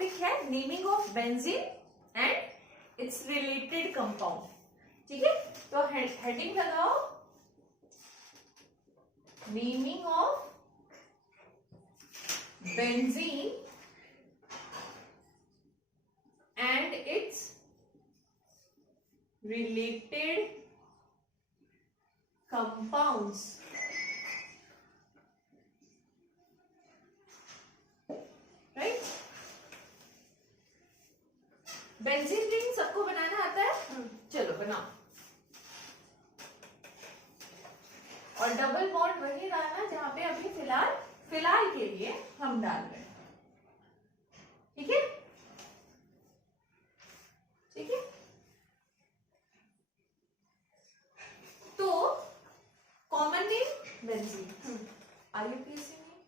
Topic है naming of benzene and it's related compound. ठीक है, तो हेडिंग लगाओ naming of benzene and its related compounds। Right, benzene ring सबको बनाना आता है? चलो बनाओ। और डबल बॉन्ड वही डालना जहां पे अभी फिलहाल के लिए हम डाल रहे हैं। ठीक है, ठीक है। तो common name benzene, IUPAC name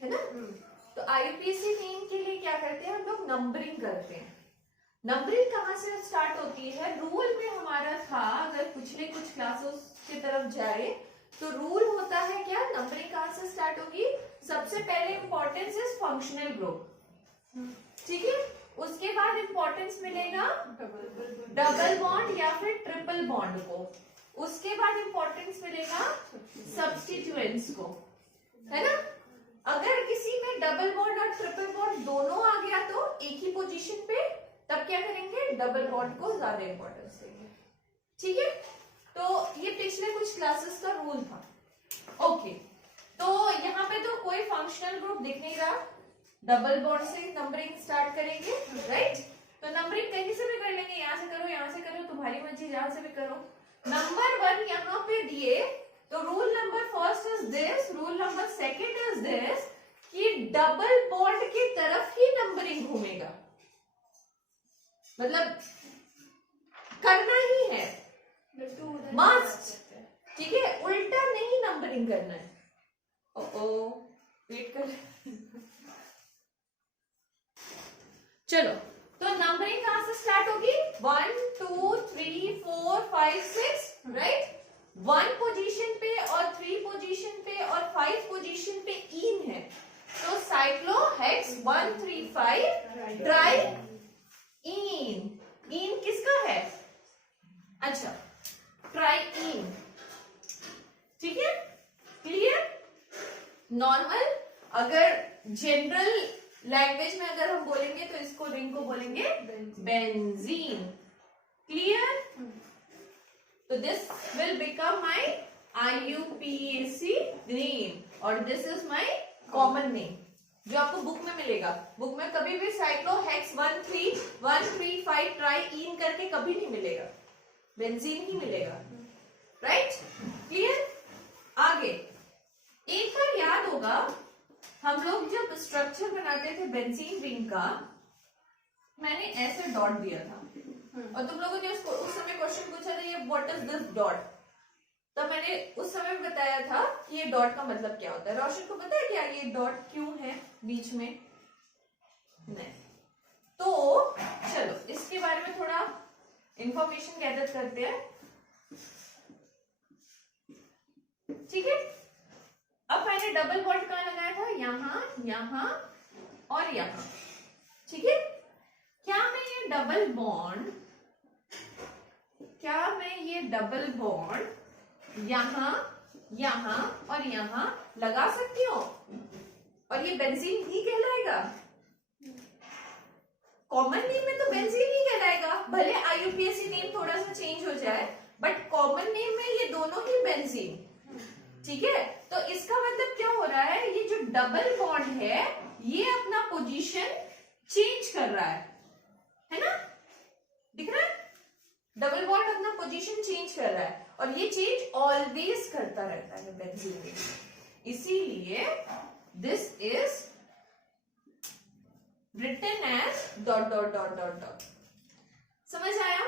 है ना। तो आईयूपीएसी नेम के लिए क्या करते हैं हम लोग? नंबरिंग करते हैं। नंबरिंग कहां से स्टार्ट होती है? रूल में हमारा था, अगर पिछले कुछ क्लासेस की तरफ जाए तो रूल होता है क्या? नंबरिंग कहां से स्टार्ट होगी? सबसे पहले इंपॉर्टेंस इज फंक्शनल ग्रुप। ठीक है, उसके बाद इंपॉर्टेंस मिलेगा डबल बॉन्ड या फिर ट्रिपल बॉन्ड को। उसके बाद इंपॉर्टेंस मिलेगा सब्स्टिट्यूएंट्स को, है ना। अगर किसी में डबल बॉन्ड और ट्रिपल बॉन्ड दोनों आ गया तो एक ही पोजीशन पे, तब क्या करेंगे? डबल बॉन्ड को ज्यादा इंपॉर्टेंस देंगे। ठीक है, तो ये पिछले कुछ क्लासेस का रूल था। ओके, तो यहाँ पे तो कोई फंक्शनल ग्रुप दिख नहीं रहा, डबल बॉन्ड से नंबरिंग स्टार्ट करेंगे। राइट, तो नंबरिंग कहीं से भी कर लेंगे, यहाँ से करो, यहाँ से करो, तुम्हारी मर्जी, जहां से भी करो। नंबर 1 यहाँ पे दिए, तो rule number first is this, rule number second is this कि डबल बॉन्ड की तरफ ही नंबरिंग घूमेगा, मतलब करना ही है मस्ट। ठीक है, उल्टा नहीं नंबरिंग करना है। ओ वेट कर चलो, तो नंबरिंग कहां से स्टार्ट होगी? 1 2 3 4 5 6, राइट। 1 पोजीशन पे और 3 पोजीशन पे और 5 पोजीशन पे इन है, तो साइक्लोहेक्स 1 3 5 ट्राई इन किसका है? अच्छा, ट्राई इन। ठीक है, क्लियर। नॉर्मल, अगर जनरल लैंग्वेज में अगर हम बोलेंगे तो इसको रिंग को बोलेंगे बेंजीन। क्लियर, तो this will become my IUPAC name और this is my common name जो आपको बुक में मिलेगा। बुक में कभी भी साइक्लोहेक्स 1 3 5 ट्राई इन करके कभी नहीं मिलेगा, बेंजीन ही मिलेगा। Right, clear. आगे एक बार याद होगा, हम लोग जब स्ट्रक्चर बनाते थे बेंजीन रिंग का, मैंने ऐसे डॉट दिया था और तुम लोगों ने उसको उस समय क्वेश्चन पूछा था, ये व्हाट इज दिस डॉट। तो मैंने उस समय बताया था कि ये डॉट का मतलब क्या होता है। रोशन को पता है क्या ये डॉट क्यों है बीच में? नहीं। तो चलो इसके बारे में थोड़ा इंफॉर्मेशन गैदर करते हैं। ठीक है, अब मैंने डबल बॉन्ड कहां लगाया था? यहां, यहां और यहां। ठीक है, क्या मैं ये डबल बॉन्ड यहां, यहां और यहां लगा सकती हूँ और ये बेंजीन ही कहलाएगा? कॉमन नेम में तो बेंजीन ही कहलाएगा, भले आईयूपीएसी नेम थोड़ा सा चेंज हो जाए, बट कॉमन नेम में ये दोनों ही बेंजीन। ठीक है, तो इसका मतलब क्या हो रहा है? ये जो डबल बॉन्ड है ये अपना पोजीशन चेंज कर रहा है ना, दिख रहा है? डबल बॉन्ड अपना पोजीशन चेंज कर रहा है और ये चेंज ऑलवेज करता रहता है बेंजीन में, इसीलिए दिस इज written as ... समझ आया?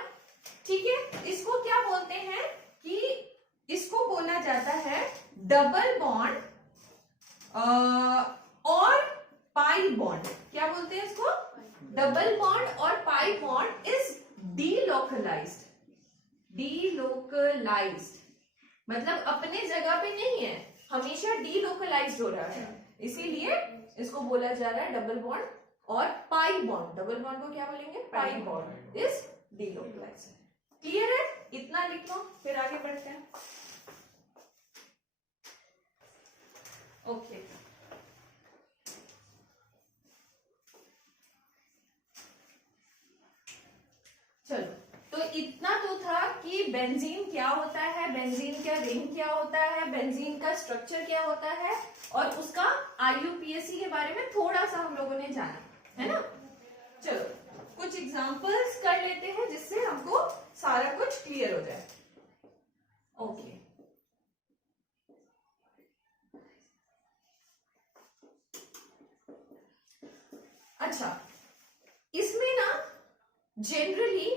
ठीक है, इसको क्या बोलते हैं कि इसको बोला जाता है डबल बॉन्ड और पाई बॉन्ड। क्या बोलते हैं इसको? डबल बॉन्ड और पाई बॉन्ड इज डीलोकलाइज्ड। मतलब अपने जगह पे नहीं है, हमेशा डीलोकलाइज्ड हो रहा है, इसीलिए इसको बोला जा रहा है डबल बॉन्ड। और पाई बॉन्ड, डबल बॉन्ड को क्या बोलेंगे? Pi bond is delocalised. Clear है? इतना लिख लो, फिर आगे बढ़ते हैं। ओके चलो, तो इतना तो था कि बेंजीन क्या होता है, बेंजीन का रिंग क्या होता है, बेंजीन का स्ट्रक्चर क्या होता है, और उसका आईयूपीएसी के बारे में थोड़ा सा हम लोगों ने जाना, है ना। चलो कुछ एग्जांपल्स कर लेते हैं जिससे हमको सारा कुछ क्लियर हो जाए। ओके अच्छा, इसमें ना जनरली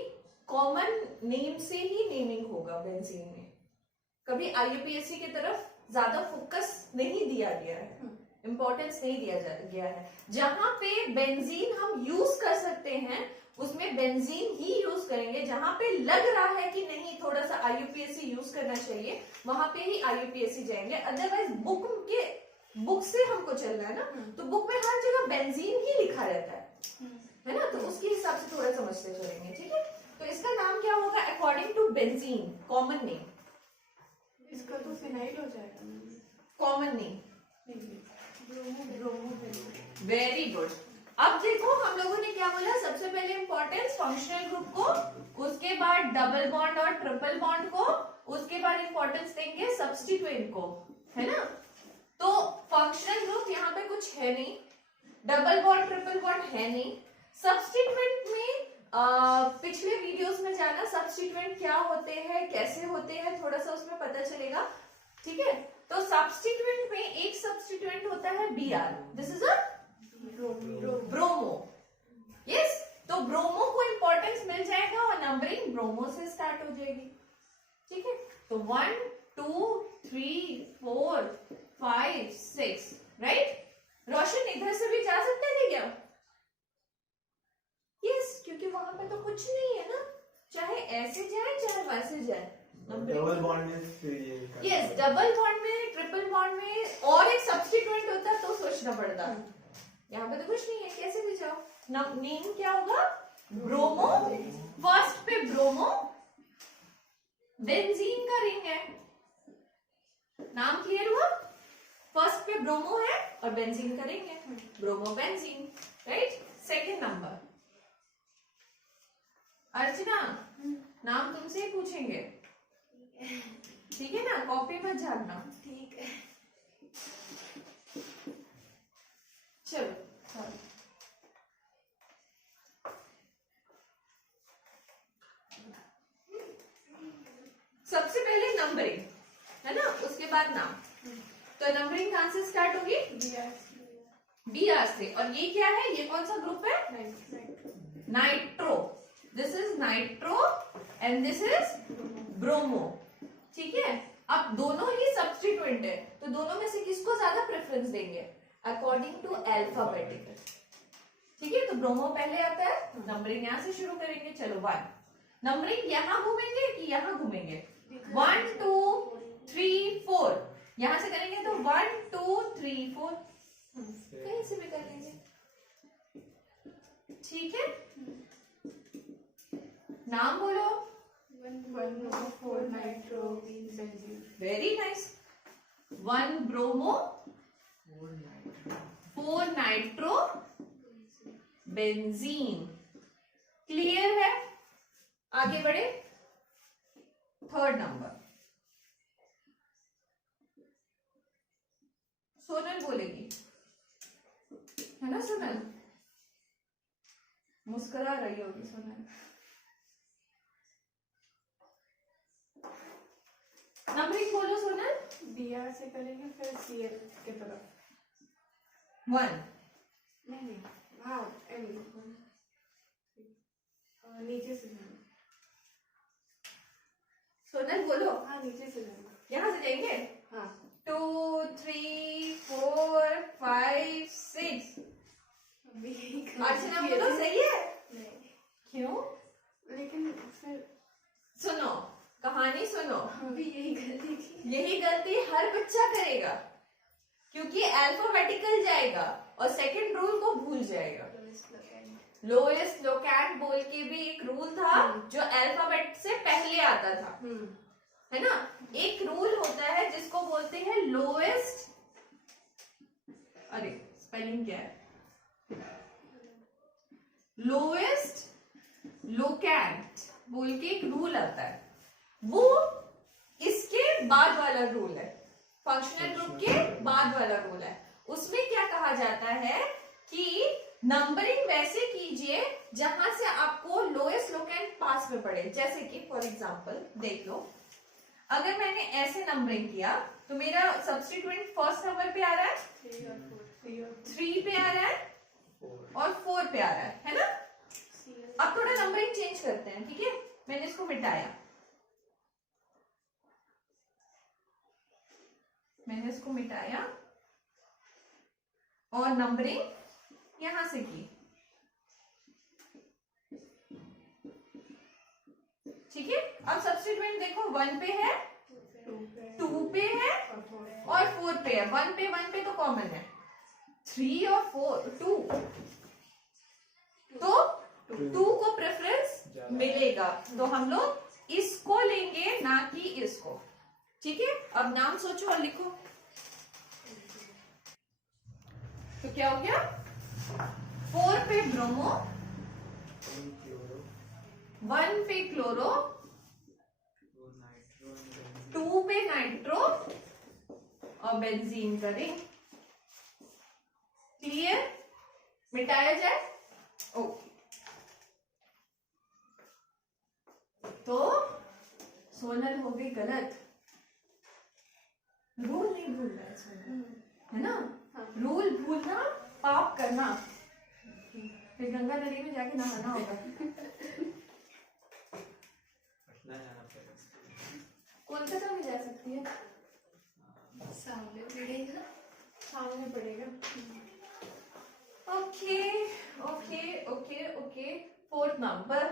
कॉमन नेम से ही नेमिंग होगा बेंजीन में, कभी आईयूपीएसी की तरफ ज्यादा फोकस नहीं दिया गया है, इंपॉर्टेंस नहीं दिया गया है। जहां पे बेंजीन हम यूज कर सकते हैं उसमें बेंजीन ही यूज करेंगे, जहां पे लग रहा है कि नहीं थोड़ा सा आईयूपीएसी यूज करना चाहिए वहां पे ही आईयूपीएसी जाएंगे। अदरवाइज बुक से हमको चलना है ना, तो बुक में हर जगह बेंजीन ही लिखा रहता है ना, तो उसके हिसाब से थोड़ा समझते चलेंगे, ठीक है। तो इसका नाम क्या होगा according to benzene, common name? इसका तो फिनाइल हो जाएगा, कॉमन नेम। Very good. अब देखो हम लोगों ने क्या बोला, सबसे पहले इंपॉर्टेंस फंक्शनल ग्रुप को, उसके बाद डबल बॉन्ड और ट्रिपल बॉन्ड को, उसके बाद इंपॉर्टेंस देंगे सब्स्टिट्यूएंट को, है ना। तो फंक्शनल ग्रुप यहाँ पे कुछ है नहीं, डबल बॉन्ड ट्रिपल बॉन्ड है नहीं। सब्स्टिट्यूएंट में पिछले वीडियोस में जाना, सब्स्टिट्यूएंट क्या होते हैं, कैसे होते हैं, थोड़ा सा उसमें पता चलेगा, ठीक है। तो सब्स्टिट्यूएंट में एक सब्स्टिट्यूएंट होता है Br, this is a bromo. Yes, तो ब्रोमो को इंपॉर्टेंस मिल जाएगा और नंबरिंग ब्रोमो से स्टार्ट हो जाएगी, ठीक है। तो 1 2 3 4 5 6, राइट। रोशन इधर से भी जा सकते थे क्या? यस, क्योंकि वहां पे तो कुछ नहीं है ना, चाहे ऐसे जाए चाहे वैसे जाए। डबल बॉन्ड में यस, डबल बॉन्ड में, ट्रिपल बॉन्ड में और एक सब्स्टिट्यूएंट होता तो सोचना पड़ता, यहाँ पे तो कुछ नहीं है, कैसे भी जाओ। नेम क्या होगा? ब्रोमो। फर्स्ट पे ब्रोमो, बेंजीन का रिंग है, नाम क्लियर हुआ। फर्स्ट पे ब्रोमो है और बेंजीन का रिंग है, bromo benzene, right. Second number, Archana नाम तुमसे ही पूछेंगे, ठीक है ना, कॉपी मत झाड़ना, ठीक है। चलो सबसे पहले नंबरिंग, है ना, उसके बाद नाम। तो नंबरिंग कहां से स्टार्ट होगी? Br से। और ये क्या है, ये कौन सा ग्रुप है? Nitro. This is nitro and this is bromo, ठीक है। अब दोनों ही सब्स्टिट्यूएंट है, तो दोनों में से किसको ज्यादा प्रेफरेंस देंगे? अकॉर्डिंग टू अल्फाबेटिकल, ठीक है। तो ब्रोमो पहले आता है, नंबरिंग यहां से शुरू करेंगे। चलो 1, नंबरिंग यहां घूमेंगे कि यहां घूमेंगे? 1 2 3 4, यहां से करेंगे तो 1 2 3 4, कहीं से भी कर लेंगे, ठीक है। नाम बोलो। 1 nitro benzene. Very nice. 1 bromo 4 nitro benzene, clear है। आगे बढ़े, थर्ड नंबर सोनल बोलेगी, है ना सोनल? मुस्कुरा रही होगी सोनल। नंबरिंग बोलो सोनल। Br से करेंगे फिर Cl के तरफ। 1, नहीं, हाँ नीचे से जाना। सोनल बोलो। हाँ नीचे से जाना। यहाँ से जाएंगे। हाँ 2 3 4 5 6। अर्चना बोलो, सही है? नहीं, क्यों? लेकिन फिर सुनो, कहानी सुनो, भी यही गलती की। यही गलती हर बच्चा करेगा, क्योंकि अल्फाबेटिकल जाएगा और सेकंड रूल को भूल जाएगा। Lowest locant. लोएस्ट लोकैंट बोल के भी एक रूल था जो अल्फाबेट से पहले आता था, है ना। एक रूल होता है जिसको बोलते हैं लोएस्ट, अरे स्पेलिंग क्या है, लोएस्ट लोकैंट बोल के एक रूल आता है, वो इसके बाद वाला रूल है, फंक्शनल ग्रुप के बाद वाला रूल है। उसमें क्या कहा जाता है कि नंबरिंग वैसे कीजिए जहां से आपको लोएस्ट लोकैंट पास में पड़े। जैसे कि फॉर एग्जांपल देख लो, अगर मैंने ऐसे नंबरिंग किया तो मेरा सब्स्टिट्यूएंट फर्स्ट नंबर पे आ रहा है, 3 और 4. 3 पे आ रहा है 4. और 4 पे आ रहा है ना। अब थोड़ा नंबरिंग चेंज करते हैं, ठीक है। मैंने इसको मिटाया, मैंने इसको मिटाया और नंबरिंग यहां से की, ठीक है। अब सब्स्टिट्यूएंट देखो 1 पे है, 2 पे है और 4 पे है। 1 पे तो कॉमन है, 3 और 4 2, तो 2 को प्रेफरेंस मिलेगा, तो हम लोग इसको लेंगे ना कि इसको, ठीक है। अब नाम सोचो और लिखो, तो क्या हो गया, 4 पे ब्रोमो, 1 पे क्लोरो, 2 पे नाइट्रो और बेंजीन का रिंग। क्लियर, मिटाया जाए, ओके। तो सोनल हो गई गलत, रूल नहीं भूलना है सोनल, है ना। रूल भूलना पाप करना, फिर गंगा नदी में जाके नहाना होगा। पटना जाना पड़ेगा। कोलकाता में जा सकती है, सामने पड़ेगा. सामने पड़ेगा। Okay okay okay okay, 4th number,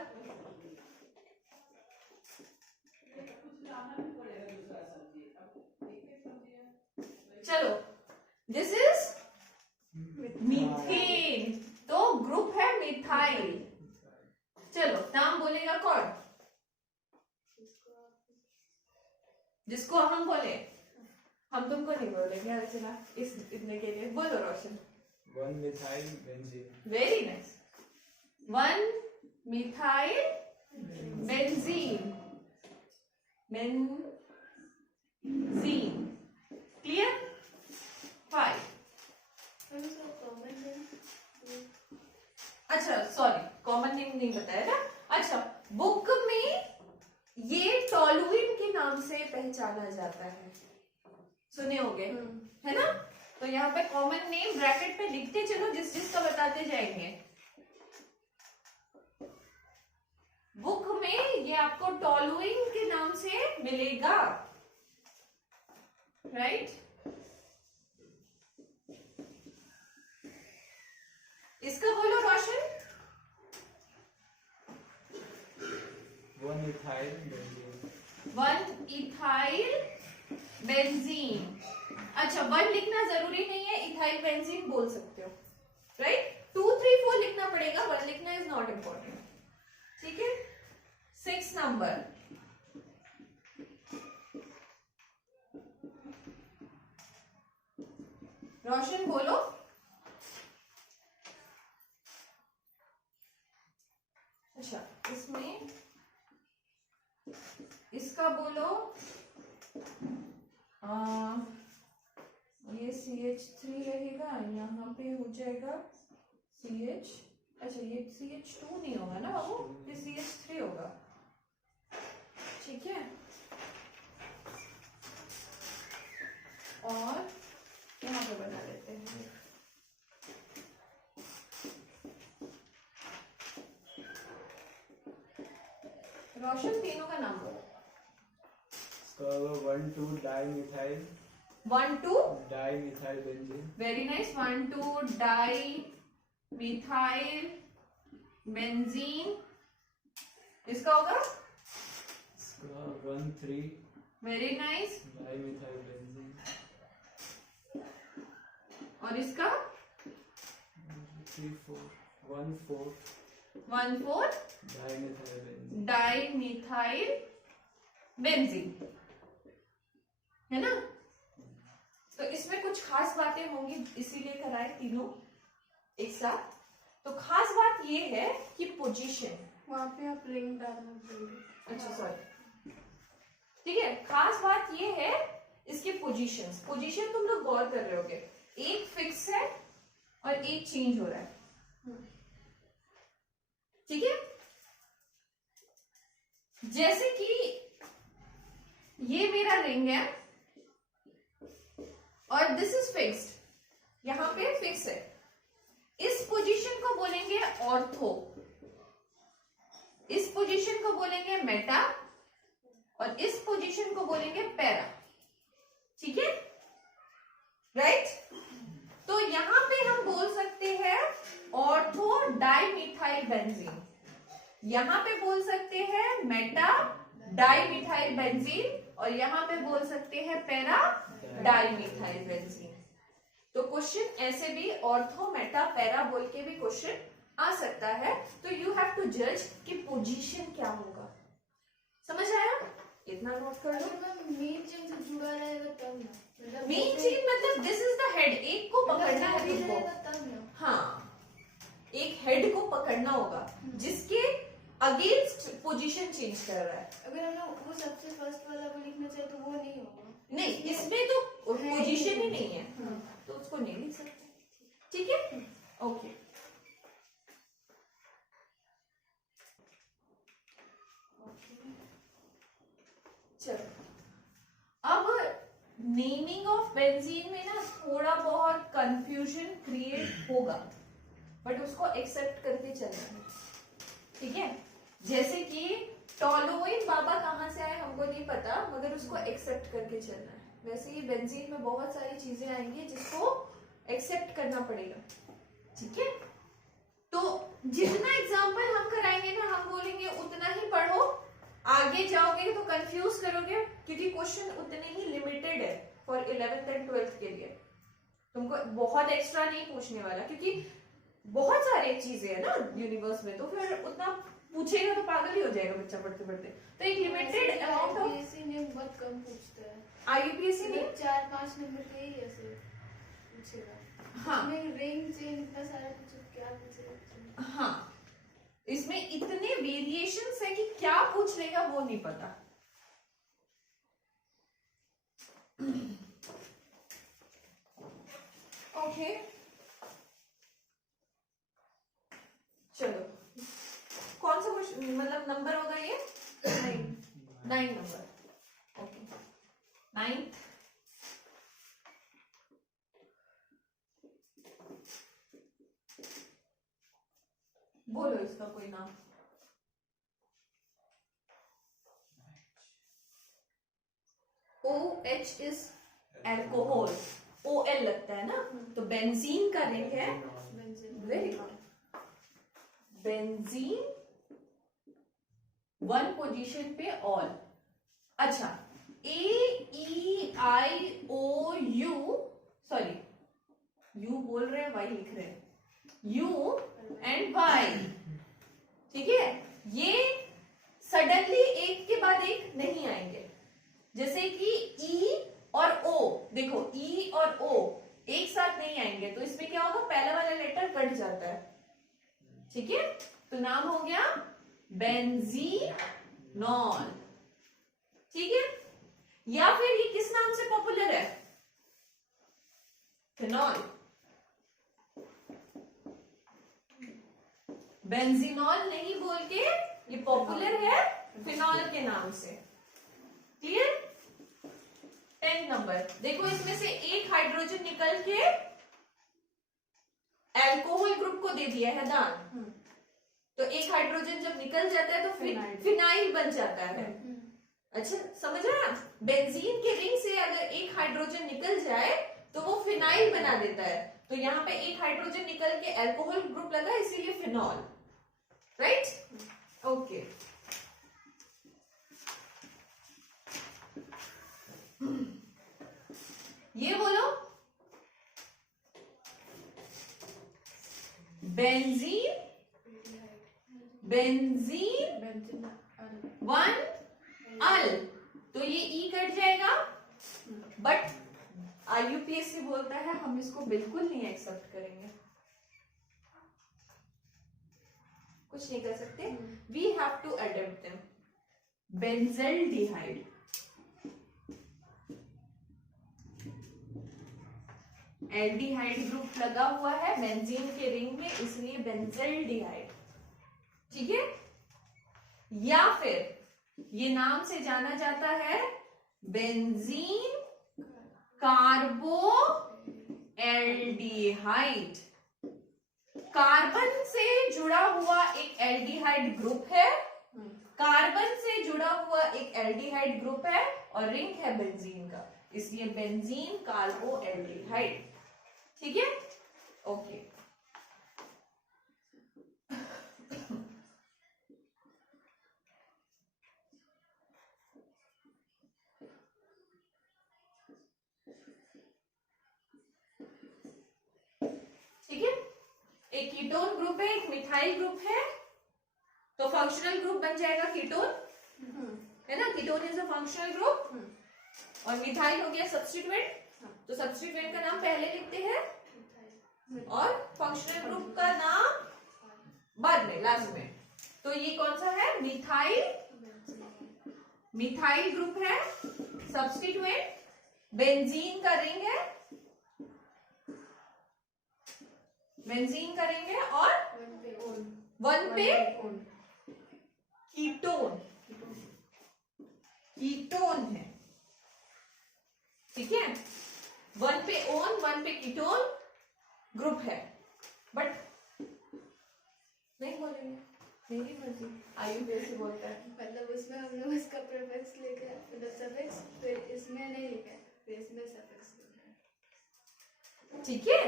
चलो, दिस इज मीथेन, तो ग्रुप है मिथाइल। चलो नाम बोलेगा कौन, जिसको हम बोले, हम तुमको नहीं बोलेंगे, अर्चना इस इतने के लिए बोलो। रोशन, 1 methyl benzene. Very nice, 1 methyl benzene, benzene, clear. 5, अच्छा सॉरी, कॉमन नेम नहीं बताया ना। अच्छा, बुक में ये टॉलुइन के नाम से पहचाना जाता है, सुने होंगे, है ना। तो यहाँ पे कॉमन नेम ब्रैकेट पे लिखते चलो, जिस जिसका बताते जाएंगे। बुक में ये आपको टॉलुइन के नाम से मिलेगा, राइट। इसका बोलो रोशन, 1 ethyl benzene. 1 ethyl benzene. अच्छा, 1 लिखना जरूरी नहीं है, इथाइल बेंजीन बोल सकते हो, राइट। 2 3 4 लिखना पड़ेगा, 1 लिखना इज नॉट इम्पोर्टेंट, ठीक है। 6 नंबर, रोशन बोलो। अच्छा, इसमें इसका बोलो, ये CH3 रहेगा, यहाँ पे हो जाएगा CH, अच्छा ये CH2 नहीं होगा ना बाबू, ये CH3 होगा, ठीक है। और यहाँ पे बना लेते हैं, रोशन तीनों का नाम बोलो। इसका 1 2 dimethyl 1 2 dimethyl benzene. Very nice, 1 2 di methyl benzene, इसका होगा इसका 1 3 वेरी नाइस, dimethyl benzene. और इसका 3 4 1 4 1,4 dimethyl benzene. डाइमिथाइल बेंजीन, है ना। तो इसमें कुछ खास बातें होंगी, इसीलिए कराए तीनों एक साथ। तो खास बात ये है कि पोजीशन, वहाँ पे आप रिंग डालना चाहिए। अच्छा सॉरी, ठीक है। खास बात ये है इसके पोजीशंस। पोजीशन तुम लोग गौर कर रहे होगे, एक फिक्स है और एक चेंज हो रहा है, ठीक है। जैसे कि ये मेरा रिंग है और दिस इज फिक्स्ड, यहां पे फिक्स है। इस पोजीशन को बोलेंगे ऑर्थो, इस पोजीशन को बोलेंगे मेटा और इस पोजीशन को बोलेंगे पैरा, ठीक है, राइट। तो यहां पे हम बोल सकते हैं ऑर्थो डाइमिथाइल बेंजीन, यहां पे बोल सकते हैं मेटा डाइमिथाइल बेंजीन और यहां पे बोल सकते हैं पैरा डाइमिथाइल बेंजीन। तो क्वेश्चन ऐसे भी ऑर्थो मेटा पैरा बोल के भी क्वेश्चन आ सकता है। तो यू हैव टू जज कि पोजीशन क्या होगा, समझ आया, इतना नोट कर लो। मेन चेन से जुड़ा रहेगा तब ना, मतलब मेन चेन मतलब दिस इज द हेड, एक को पकड़ना है तुमको, तब ना। हाँ एक हेड को पकड़ना होगा जिसके अगेंस्ट पोजीशन चेंज कर रहा है। अगर हम लोग वो सबसे फर्स्ट वाला को लिखना चाहे तो वो नहीं होगा। नहीं, इसमें तो पोजीशन ही नहीं है, तो उसको नहीं लिख सकते, ठीक है, ओके। चलो, अब नेमिंग ऑफ बेंजीन में ना थोड़ा बहुत कंफ्यूजन क्रिएट होगा, बट उसको एक्सेप्ट करके चलना है, ठीक है। जैसे कि टोलुइन बाबा कहाँ से आए हमको नहीं पता, मगर उसको एक्सेप्ट करके चलना है। वैसे ही बेंजीन में बहुत सारी चीजें आएंगी जिसको एक्सेप्ट करना पड़ेगा, ठीक है। तो जितना एग्जाम्पल हम कराएंगे ना, हम बोलेंगे उतना ही पढ़ो, आगे जाओगे तो कंफ्यूज करोगे, क्योंकि क्वेश्चन उतने ही लिमिटेड है फॉर 11th एंड 12th के लिए। तुमको बहुत एक्स्ट्रा नहीं पूछने वाला, क्योंकि बहुत सारी चीजें है ना यूनिवर्स में, तो फिर उतना पूछेगा तो पागल ही हो जाएगा बच्चा पढ़ते पढ़ते। तो एक लिमिटेड अमाउंट ऑफ आईयूपीएससी ने बहुत कम पूछता है, आईयूपीएससी में 4-5 नंबर के ही ऐसे पूछेगा। हाँ इसमें रिंग चेन इतना सारा कुछ क्या पूछेगा। हाँ, इसमें इतने वेरिएशंस है कि क्या पूछ लेगा वो नहीं पता। ओके चलो, कौन सा क्वेश्चन मतलब नंबर होगा ये? 9 नंबर, ओके 9। बोलो इसका कोई नाम। OH इज एल्कोहल, OL लगता है ना, तो बेंजीन का रिंग है, very good, benzene one position पे ऑल। अच्छा, AEIOU, सॉरी यू बोल रहे हैं, वाई लिख रहे हैं, U एंड Y, ठीक है। ये सडनली एक के बाद एक नहीं आएंगे, जैसे कि E और O, देखो E और O एक साथ नहीं आएंगे, तो इसमें क्या होगा, पहला वाला लेटर कट जाता है, ठीक है। तो नाम हो गया बेंजीनॉल, ठीक है। या फिर ये किस नाम से पॉपुलर है, फिनॉल, बेंजीनॉल नहीं बोल के ये पॉपुलर है फिनॉल के नाम से, क्लियर। 10 नंबर देखो, इसमें से एक हाइड्रोजन निकल के अल्कोहल ग्रुप को दे दिया है दान, तो एक हाइड्रोजन जब निकल जाता है तो फिनाइल बन जाता है। अच्छा समझ रहे हैं, बेंजीन के रिंग से अगर एक हाइड्रोजन निकल जाए तो वो फिनाइल बना देता है, तो यहाँ पे एक हाइड्रोजन निकल के अल्कोहल ग्रुप लगा, इसीलिए फिनॉल, राइट, ओके। ये बोलो, बेंजीन, बेंजीन बेंजीन 1 अल, तो ये ई कट जाएगा। बट IUPAC बोलता है हम इसको बिल्कुल नहीं एक्सेप्ट करेंगे, कुछ नहीं कर सकते। We have to adopt them. Benzaldehyde, aldehyde group लगा हुआ है बेंजीन के रिंग में, इसलिए बेंजल्डिहाइड, ठीक है। या फिर ये नाम से जाना जाता है बेंजीन कार्बो एल्डिहाइड। कार्बन से जुड़ा हुआ एक एल्डिहाइड ग्रुप है, कार्बन से जुड़ा हुआ एक एल्डिहाइड ग्रुप है और रिंग है बेंजीन का, इसलिए बेंजीन कार्बो एल्डिहाइड, ठीक है। ओके, ठीक है। एक कीटोन ग्रुप है, एक मिथाइल ग्रुप है, तो फंक्शनल ग्रुप बन जाएगा कीटोन, है ना। Ketone is a functional group और मिथाइल हो गया सब्स्टिट्यूएंट, तो सब्स्टिट्यूएंट का नाम पहले लिखते हैं और फंक्शनल ग्रुप का नाम बाद में, लास्ट में। तो ये कौन सा है? मिथाइल, मिथाइल ग्रुप है, सब्स्टिट्यूएंट बेंजीन का रिंग है, बेंजीन का रिंग है और वन पे कीटोन, कीटोन है, ठीक है। वन पे ओन, वन पे कीटोन ग्रुप है, बट नहीं बोलेंगे, मेरी मर्जी। IUPAC बोलता है मतलब उसमें हमने उसका प्रीफिक्स लिखा है, मतलब सफिक्स, फिर इसमें नहीं लिखा है, फिर इसमें सफिक्स लिखा है, ठीक है।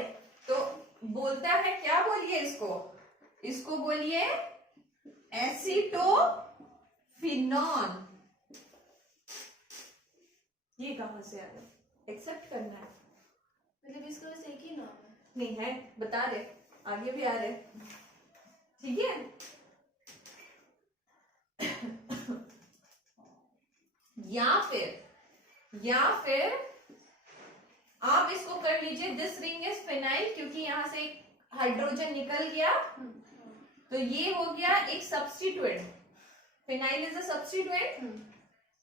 तो बोलता है क्या, बोलिए इसको, इसको बोलिए एसीटोफिनॉन। ये कहां से आया? एक्सेप्ट करना है, मतलब इसका बस एक ही नाम है। नहीं है, बता रहे, आगे भी आ रहे, ठीक है। या फिर आप इसको कर लीजिए, दिस रिंग इज फिनाइल, क्योंकि यहां से एक हाइड्रोजन निकल गया, तो ये हो गया एक substituent. Phenyl is a substituent,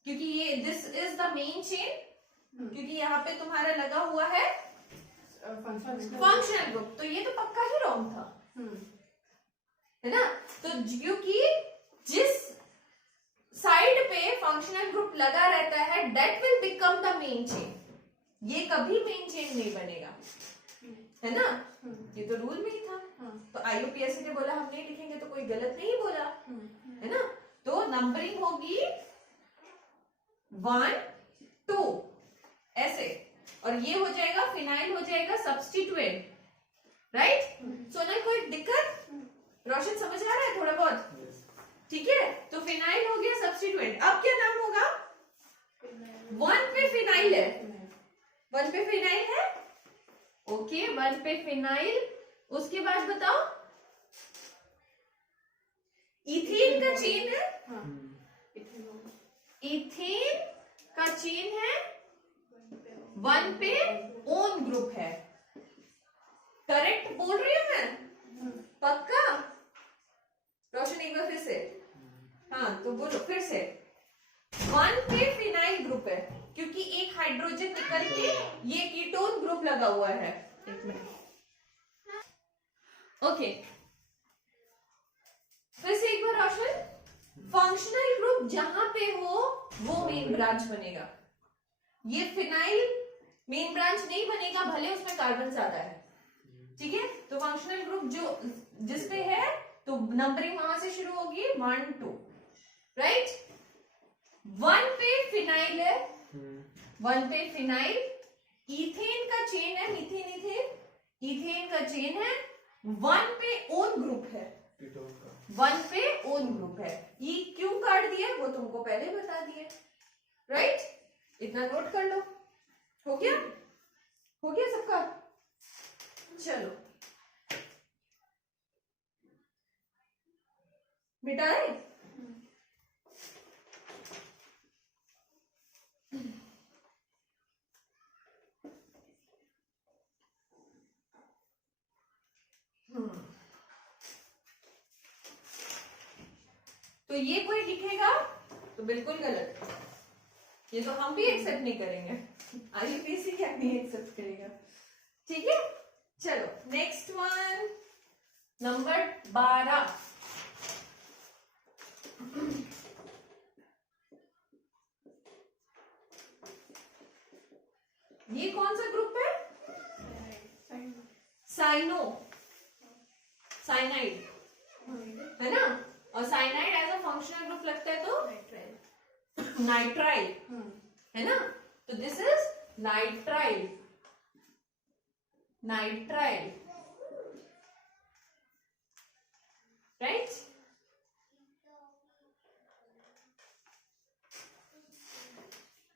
क्योंकि ये this is the main chain, क्योंकि यहाँ पे तुम्हारा लगा हुआ है फंक्शनल ग्रुप, तो ये तो पक्का ही रॉन्ग था, है ना। तो क्योंकि जिस साइड पे फंक्शनल ग्रुप लगा रहता है, that will become the main chain, ये कभी मेन चेन नहीं बनेगा, है ना। ये तो रूल में ही था, तो IUPAC ने बोला हम नहीं लिखेंगे, तो कोई गलत नहीं बोला, है ना। तो नंबरिंग होगी 1 2 ऐसे, और ये हो जाएगा फिनाइल, हो जाएगा सब्स्टिट्यूएंट, राइट। सोनल कोई दिक्कत? रोशन समझ आ रहा है थोड़ा बहुत? ठीक है, तो फिनाइल हो गया सब्स्टिट्यूएंट। अब क्या नाम होगा? 1 पे फिनाइल है, 1 पे फिनाइल है, ओके, 1 पे फिनाइल। उसके बाद बताओ, इथेन का चेन है, इथेन का चेन है, 1 पे ओन ग्रुप है, करेक्ट बोल रही हूं मैं? पक्का? रोशन एक बार फिर से, हाँ तो बोलो फिर से। 1 पे फिनाइल ग्रुप है, क्योंकि एक हाइड्रोजन निकल के ये कीटोन ग्रुप लगा हुआ है। एक मिनट, ओके, फिर से एक बार रोशन। फंक्शनल ग्रुप जहां पे हो वो मेन ब्रांच बनेगा, ये फिनाइल मेन ब्रांच नहीं बनेगा, भले उसमें कार्बन ज्यादा है, ठीक है। तो फंक्शनल ग्रुप जो जिस पे है, तो नंबरिंग वहां से शुरू होगी 1 2, राइट। 1 पे फिनाइल है, 1 पे फिनाइल, इथेन का चेन है, मीथेन इथेन, इथेन का चेन है, 1 पे ओन ग्रुप है, 1 पे ओन ग्रुप है। ये क्यों काट दिया वो तुमको पहले बता दिए, राइट। इतना नोट कर लो, हो गया, हो गया सबका। चलो मिटाए? तो ये कोई लिखेगा तो बिल्कुल गलत, ये तो हम भी एक्सेप्ट नहीं करेंगे, आईयूपीएसी क्या नहीं एक्सेप्ट करेगा। ठीक है, चलो नेक्स्ट वन, नंबर 12। ये कौन सा ग्रुप है? साइनो, साइनाइड है ना, और cyanide as a functional group लगता है तो नाइट्राइल है ना, तो this is nitrile, nitrile, right.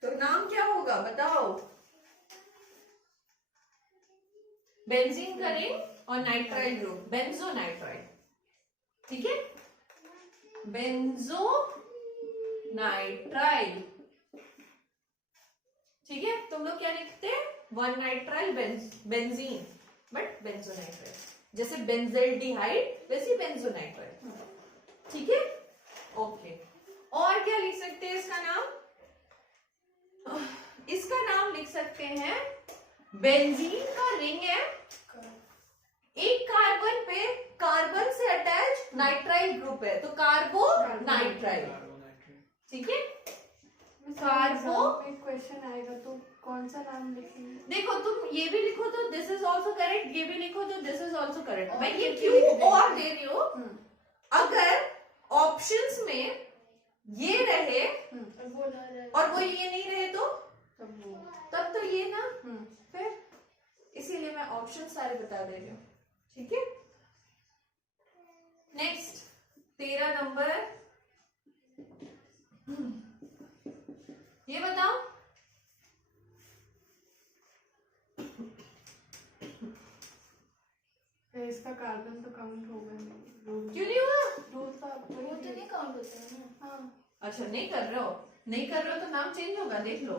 तो नाम क्या होगा बताओ? बेंजीन का रिंग और नाइट्राइल ग्रुप, बेंजोनाइट्राइल। ठीक है, बेंजो नाइट्राइल। ठीक है, तुम लोग क्या लिखते हैं? 1 नाइट्राइल बेंजीन, बट बेंजोनाइट्राइल, जैसे बेंजल्डिहाइड वैसे बेंजोनाइट्राइल। ठीक है, ओके। और क्या लिख सकते हैं इसका नाम? इसका नाम लिख सकते हैं, बेंजीन का रिंग है, एक कार्बन पे कार्बन से अटैच नाइट्राइल ग्रुप है, तो कार्बो नाइट्राइल। ठीक है, कार्बो। क्वेश्चन आएगा तो कौन सा नाम लिखेंगे? देखो तुम ये भी लिखो तो दिस इज ऑल्सो करेक्ट, ये भी लिखो तो दिस इज ऑल्सो करेक्ट। मैं ये क्यों और दे रही हूँ, अगर ऑप्शंस में ये रहे और वो ये नहीं रहे तो तब तो ये ना, फिर इसीलिए मैं ऑप्शन सारे बता दे रही हूँ। ठीक है, नेक्स्ट 13 नंबर, ये बताओ इसका कार्बन तो काउंट होगा नहीं, क्यों नहीं हुआ? रूल तो आपको वो तो नहीं काउंट होता है ना। हाँ, अच्छा नहीं कर रहे हो, नहीं कर रहे हो तो नाम चेंज होगा, देख लो।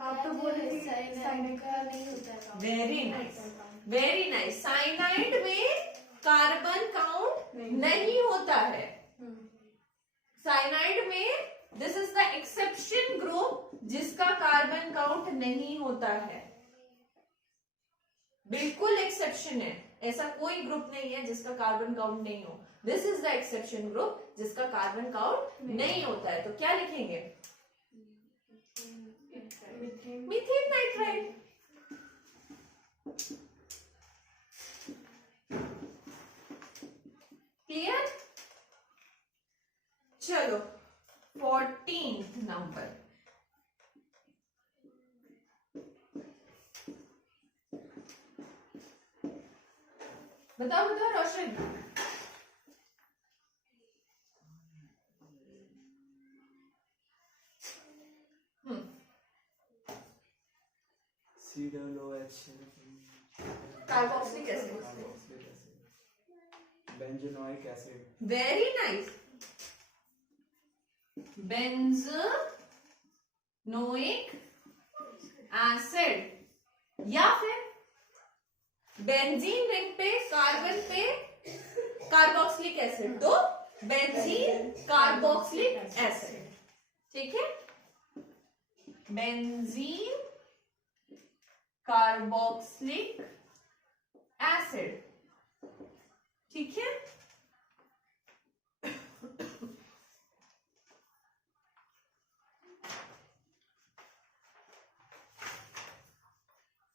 आप तो बोल रहे थे साइनाइड का नहीं होता है count। Very nice, very nice. Cyanide में कार्बन काउंट नहीं होता है, साइनाइड में this is the exception group जिसका कार्बन काउंट नहीं होता है, बिल्कुल एक्सेप्शन है, ऐसा कोई ग्रुप नहीं है जिसका कार्बन काउंट नहीं हो। This is the exception group जिसका कार्बन काउंट नहीं होता है। तो क्या लिखेंगे? Methane nitrile. क्लियर? चलो 14th नंबर, बताओ बताओ Roshan. COOH carboxylic acid, benzoic acid, very nice, benzoic acid, या फिर बेंजीन रिंग पे कार्बन पे कार्बोक्सिलिक एसिड, तो बेंजीन कार्बोक्सिलिक एसिड। ठीक है, बेंजीन कार्बोक्सिलिक एसिड। ठीक है,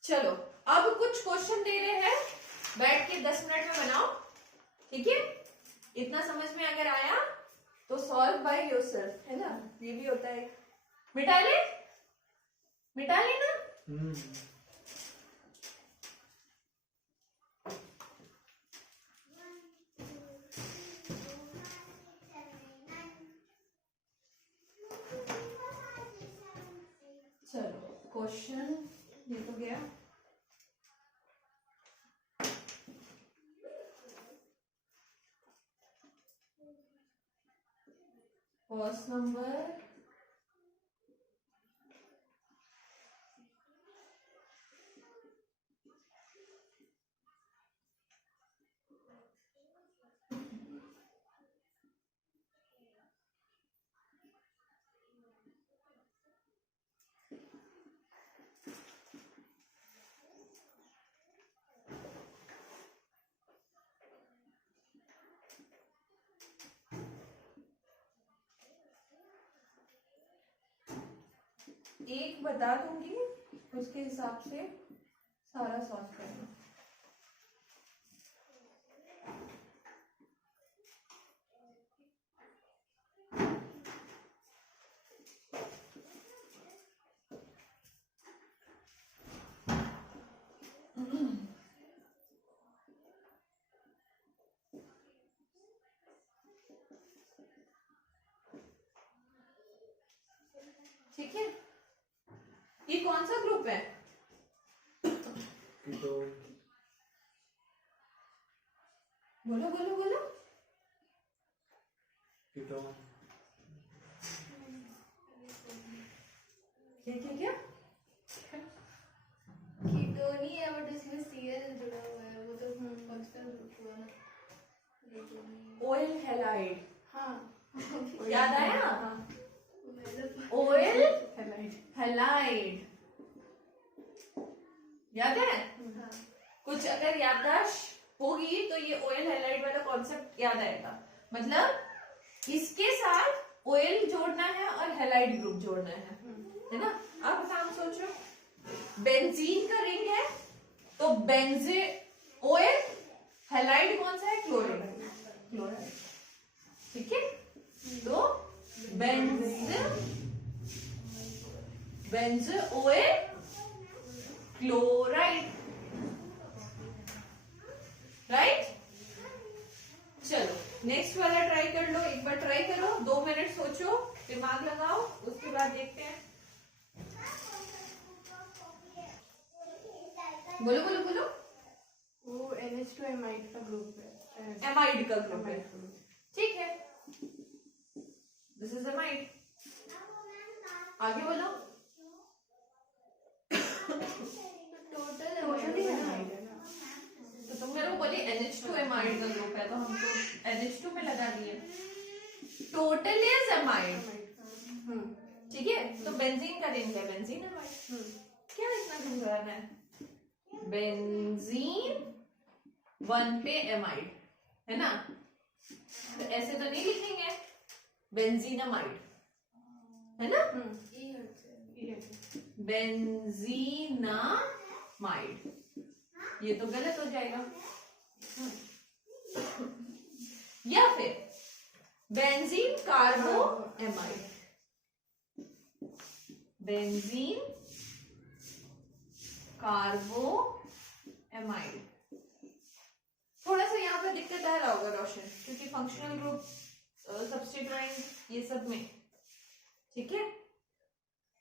चलो अब कुछ क्वेश्चन दे रहे हैं, बैठ के 10 मिनट में बनाओ। ठीक है, इतना समझ में अगर आया तो सॉल्व बाय योरसेल्फ, है ना, ये भी होता है। मिटा ले, मिटा लेना। चलो क्वेश्चन ये तो गया। फर्स्ट नंबर एक बता दूंगी, उसके हिसाब से सारा सॉल्व करना। ठीक है, ये कौन सा ग्रुप है? कीटोन, बोलो बोलो बोलो। कीटोन, क्या क्या क्या? कीटोन ही है बट इसमें Cl जुड़ा हुआ है, वो तो फंक्शनल ग्रुप हुआ ना। ऑयल हैलाइड, हाँ याद आया? मतलब ऑयल हैलाइड, याद है? हाँ कुछ अगर याददाश्त होगी तो ये ऑयल हैलाइड वाला कॉन्सेप्ट याद आएगा। मतलब इसके साथ ऑयल जोड़ना है और हैलाइड ग्रुप जोड़ना है ना? आप काम सोचो, बेंजीन का रिंग है तो बेंजे ऑयल, हैलाइड कौन सा है? Chloride, chloride. ठीक है, तो बेंज ऑयल क्लोराइड, राइट? चलो नेक्स्ट वाला ट्राई कर लो, एक बार ट्राई करो, 2 मिनट सोचो, दिमाग लगाओ, उसके बाद देखते हैं। बोलो बोलो बोलो। वो NH2 एमाइड का ग्रुप है। एमाइड का ग्रुप है, ठीक है, दिस इज एमाइड। आगे बोलो। टोटल टोटली एमाइड है ना। तो तुम मेरे को बोली NH2 एमाइड का ग्रुप है, तो हम तो NH2 में लगा दिए। टोटल इज एमाइड, ठीक है, तो बेंजीन का रिंग है, बेंजीन एमाइड। क्या इतना घबराना है? बेंजीन 1 पे एमाइड है ना, तो ऐसे तो नहीं लिखेंगे बेंजीन एमाइड, है ना? बेंजीनामाइड, ये तो गलत हो जाएगा। या फिर बेंजीन कार्बो एमाइड, बेंजीन कार्बो एमाइड। थोड़ा सा यहाँ पे दिक्कत आ रहा होगा रोशन, क्योंकि फंक्शनल ग्रुप, सब्स्टिट्यूएंट, ये सब में, ठीक है,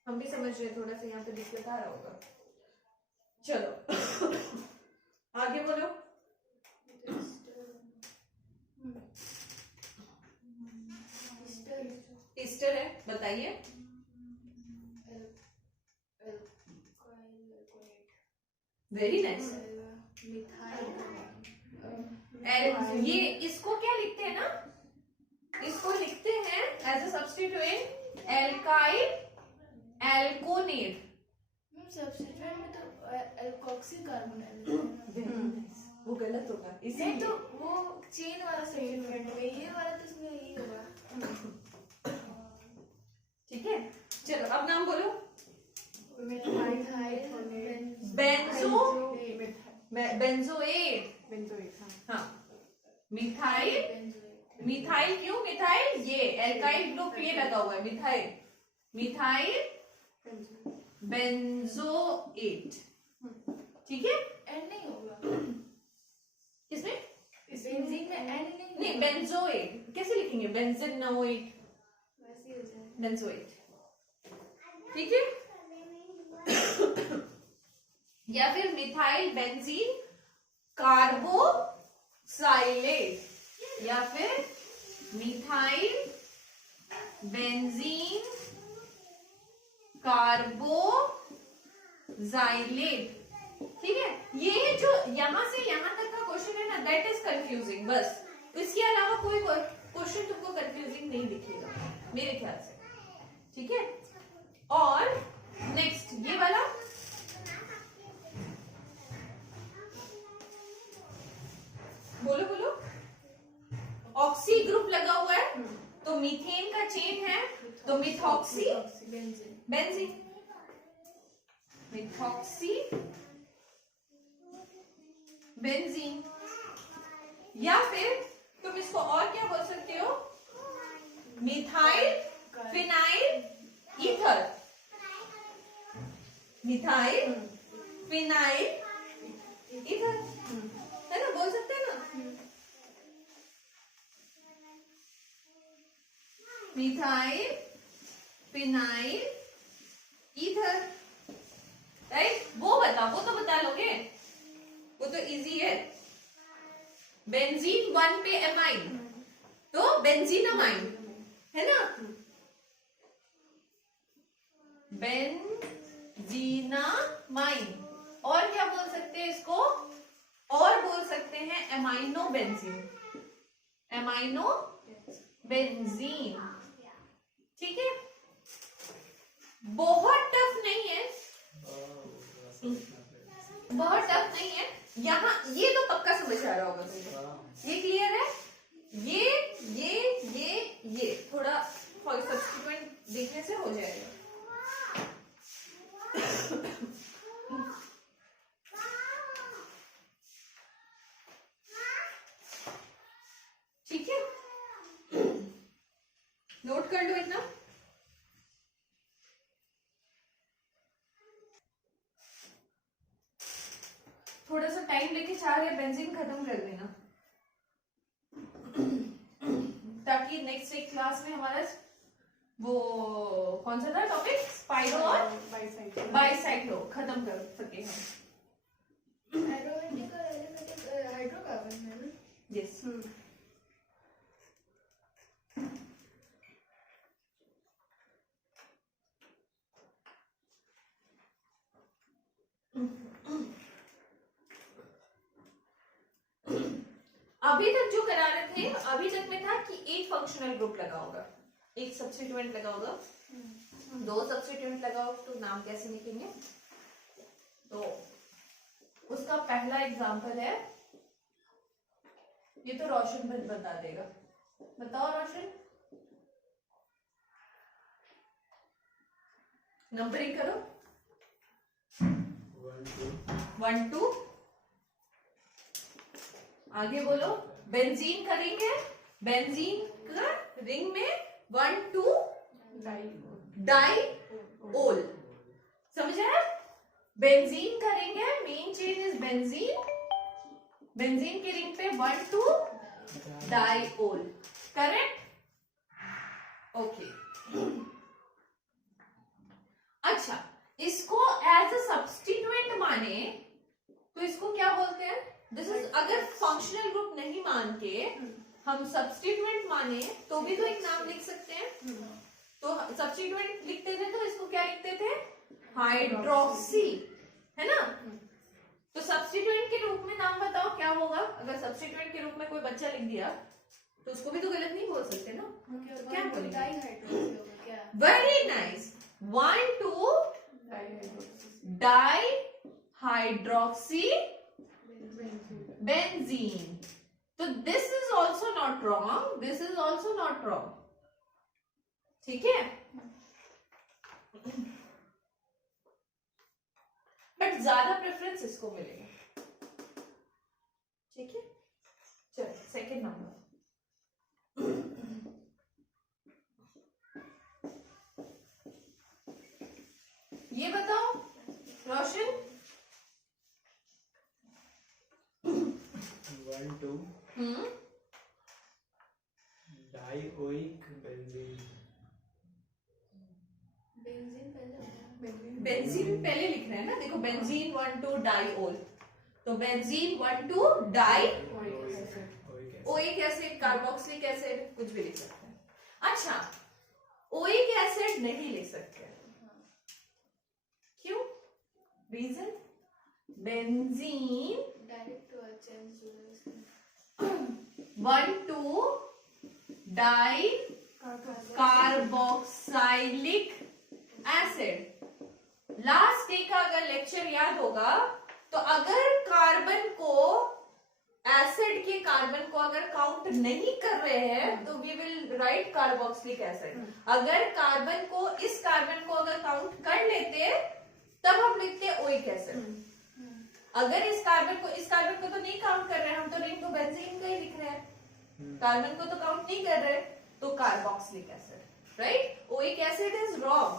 हम भी समझ रहे हैं, थोड़ा सा यहाँ पे दिक्कत आ रहा होगा। चलो आगे बोलो। ईस्टर है, बताइए। Very nice. ये इसको क्या लिखते हैं ना, इसको लिखते हैं as a substituent alkyl alkanoate. Substituent में तो एल्कोक्सी कार्बोनेट, वो गलत होगा, नहीं इसीलिए तो वो चेन वाला सब्स्टिट्यूएंट होगा, ये वाला तो इसमें यही होगा। ठीक है, चलो अब नाम बोलो। बेंजोएट, हाँ, मिथाइल, मिथाइल क्यों? मिथाइल ये एल्काइल ग्रुप ये लगा हुआ है, मिथाइल, मिथाइल बेंजोएट, ठीक है? एन नहीं होगा किसमें? बेंजीन में, एन नहीं, बेंजोएट कैसे लिखेंगे? बेंजीनोएट, वैसे ही हो जाएगा। बेंजोएट, ठीक है? या फिर मिथाइल बेंजीन कार्बोक्साइलेट, या फिर मिथाइल बेंजीन कार्बोजाइलेट। ठीक है, ये जो यहां से यहां तक का क्वेश्चन है ना, दैट इज कंफ्यूजिंग बस। इसके अलावा कोई क्वेश्चन तुमको कंफ्यूजिंग नहीं दिखेगा मेरे ख्याल से। ठीक है, और नेक्स्ट ये वाला, बोलो बोलो। ऑक्सी ग्रुप लगा हुआ है तो मीथेन का चेन है, तो मिथॉक्सी बेंजीन, मिथॉक्सी बेंजीन। या फिर तुम इसको और क्या बोल सकते हो, methyl phenyl ether, methyl phenyl ether, है ना, बोल सकते हैं ना। Methyl phenyl ether, right. वो तो बता लोगे, वो तो इजी है। बेंजीन 1 पे एमाइन तो बेंजीनामाइन, है ना, बेंजीनामाइन। और क्या बोल सकते हैं इसको, और बोल सकते हैं एमाइनो बेंजीन, एमाइनो बेंजीन। ठीक है, बहुत टफ नहीं है, बहुत टफ नहीं है। यहाँ ये तो पक्का समझ आ रहा होगा तुमको, ये क्लियर है। ये थोड़ा सब्स्टिट्यूएंट देखने से हो जाएगा। ठीक है, नोट कर लो इतना। थोड़ा सा टाइम लेके 4 या बेंजीन खत्म कर देना, ताकि नेक्स्ट एक क्लास में हमारा वो कौन सा था टॉपिक, स्पाइरो और बाइसाइक्लो खत्म कर सके हम। एरोमेटिक और एलिमेटिक हाइड्रोकार्बन है ना। यस, अभी तक जो करा रहे थे, अभी तक में था कि एक फंक्शनल ग्रुप लगा होगा, एक सब्स्टिट्यूएंट लगा होगा, 2 सब्स्टिट्यूएंट लगा होगा, तो नाम कैसे लिखेंगे। तो उसका पहला एग्जांपल है, ये तो रोशन बता देगा, बताओ रोशन, नंबरिंग करो। 1 2 आगे बोलो। बेंजीन करेंगे, बेंजीन का रिंग में 1 2 डाइओल, समझ आया। बेंजीन करेंगे, main chain is benzene, benzene के रिंग पे 1 2 डाइओल, करेक्ट, ओके। अच्छा, इसको एज अ सब्स्टिट्यूएंट माने तो इसको क्या बोलते हैं, दिस इज, अगर फंक्शनल ग्रुप नहीं मान के हम सब्स्टिट्यूएंट माने तो भी तो एक नाम लिख सकते हैं। तो सब्स्टिट्यूएंट लिखते थे तो इसको क्या लिखते थे, हाइड्रोक्सी, है ना। तो सब्स्टिट्यूएंट के रूप में नाम बताओ क्या होगा, अगर सब्स्टिट्यूएंट के रूप में कोई बच्चा लिख दिया तो उसको भी तो गलत नहीं बोल सकते ना, तो क्या बोलेंगे। Very nice, 1 2 dihydroxy benzene. तो this is also not wrong, this is also not wrong, ठीक है। बट ज्यादा प्रेफरेंस इसको मिलेगा, ठीक है। चलो सेकेंड नंबर, ये बताओ रोशन। 1 2 डाइओइक बेंजीन। बेंजीन पहले लिख रहे हैं ना, देखो बेंजीन 1 2 डाइओल, तो benzene 1 2 dioic acid, carboxylic acid, कुछ भी लिख सकते हैं। अच्छा, ओइक एसिड नहीं लिख सकते। क्यों? Reason? Benzene direct to change 1,2 di carboxylic acid. Last day का अगर लेक्चर याद होगा तो अगर कार्बन को एसिड के कार्बन को अगर काउंट नहीं कर रहे हैं तो we will write carboxylic acid. अगर कार्बन को इस कार्बन को अगर काउंट कर लेते तब हम लिखते ओइक एसिड। अगर इस कार्बन को तो नहीं काउंट कर रहे हैं, हम तो रिंग टू बेंजीन का ही लिख रहे हैं, कार्बन को तो काउंट नहीं कर रहे, तो carboxylic acid, right? Oic acid is wrong,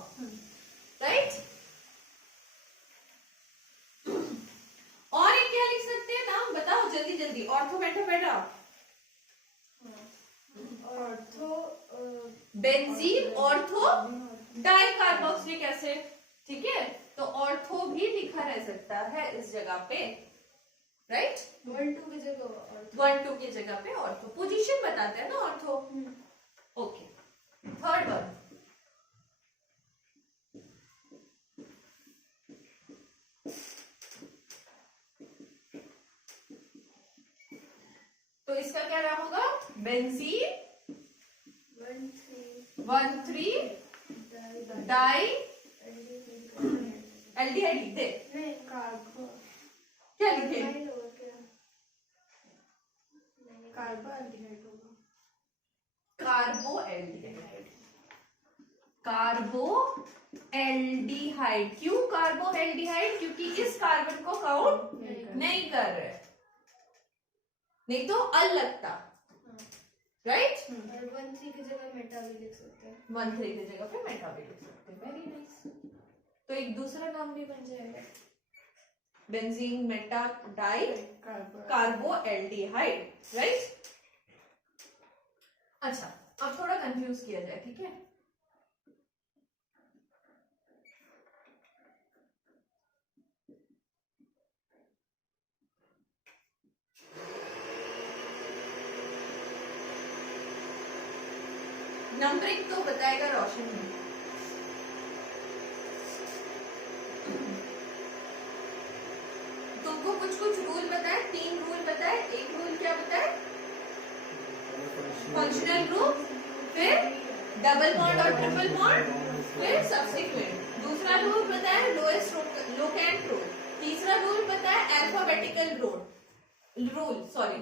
right? और एक क्या लिख सकते हैं नाम बताओ जल्दी जल्दी। ऑर्थो बेटा बेटा ortho benzene ortho di carboxylic acid, ठीक है? तो ऑर्थो भी लिखा रह सकता है इस जगह पे, राइट? 1-2 की जगह ऑर्थो। 1-2 की जगह पे ऑर्थो पोजीशन बताते हैं ना ऑर्थो। ओके, थर्ड वन तो इसका क्या नाम होगा? बेंजीन 1,3 डाई एल्डिहाइड लिख दे। नहीं कार्बो क्या लिखे? कार्बोएल्डिहाइड होगा। कार्बो एल्डिहाइड। कार्बो एल्डिहाइड। क्यों कार्बो एल्डिहाइड? क्योंकि इस कार्बन को काउंट नहीं कर रहे, नहीं तो अल लगता, राइट? और 1-3 की जगह मेटा भी लिख सकते हैं। 1,3 की जगह पे मेटा भी लिख सकते हैं। Very nice. तो एक दूसरा नाम भी बन जाएगा, benzene Meta die कार्बो aldehyde, right? अच्छा, अब थोड़ा कंफ्यूज किया जाए, ठीक है? नंबरिंग तो बताएगा रोशन ने। तुमको कुछ रूल बताए, 3 रूल बताए। एक रूल क्या बताए? फंक्शनल ग्रुप, फिर डबल बॉन्ड और ट्रिपल बॉन्ड, फिर सब्स्टिट्यूएंट। दूसरा रूल बताया लोएस्ट लोकेंट रूल। तीसरा रूल बताया अल्फाबेटिकल रूल सॉरी।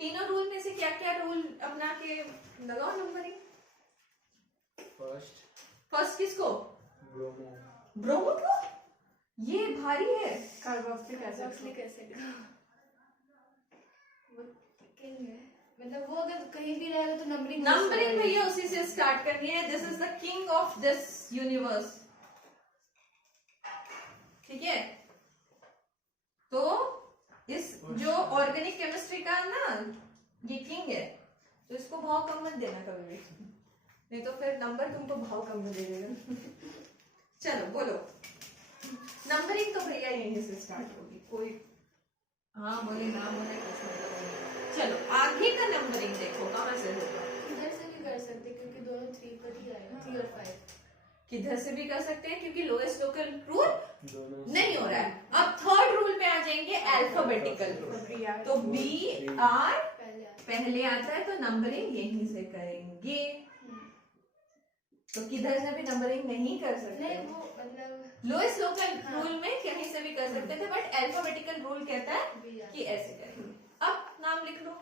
तीनों रूल में से क्या क्या रूल अपना के लगाओ नंबरिंग। फर्स्ट किसको? ब्रोमो को? ये भारी है। कार्बोक्सिलिक कार्बोक्सिलिक एसिड वो किंग है, मतलब वो अगर कहीं भी रहेगा तो नंबरिंग भैया उसी से स्टार्ट करनी है। This is the king of this universe, ठीक है? तो इस जो ऑर्गेनिक केमिस्ट्री का ना ये किंग है, तो इसको भाव कम मत देना कभी भी, नहीं तो फिर नंबर तुमको भाव कम में दे देगा। चलो बोलो, नंबरिंग तो भैया यहीं से स्टार्ट होगी। कोई हाँ बोले ना बोले कुछ मतलब नहीं। चलो आगे का नंबरिंग देखो कहाँ से होगा। इधर से भी कर सकते हैं क्योंकि दोनों 3 पर ही आएगा, 3 और 5। किधर से भी कर सकते हैं क्योंकि लोएस्ट लोकल रूल नहीं हो रहा है। अब थर्ड रूल पे आ जाएंगे अल्फाबेटिकल रूल। तो बी आर पहले आता है तो नंबरिंग यहीं से करेंगे। तो किधर से भी नंबरिंग नहीं कर सकते, नहीं वो मतलब लोएस्ट लोकल रूल में कहीं से भी कर सकते थे, बट अल्फाबेटिकल रूल कहता है कि ऐसे करेंगे। अब नाम लिख लो,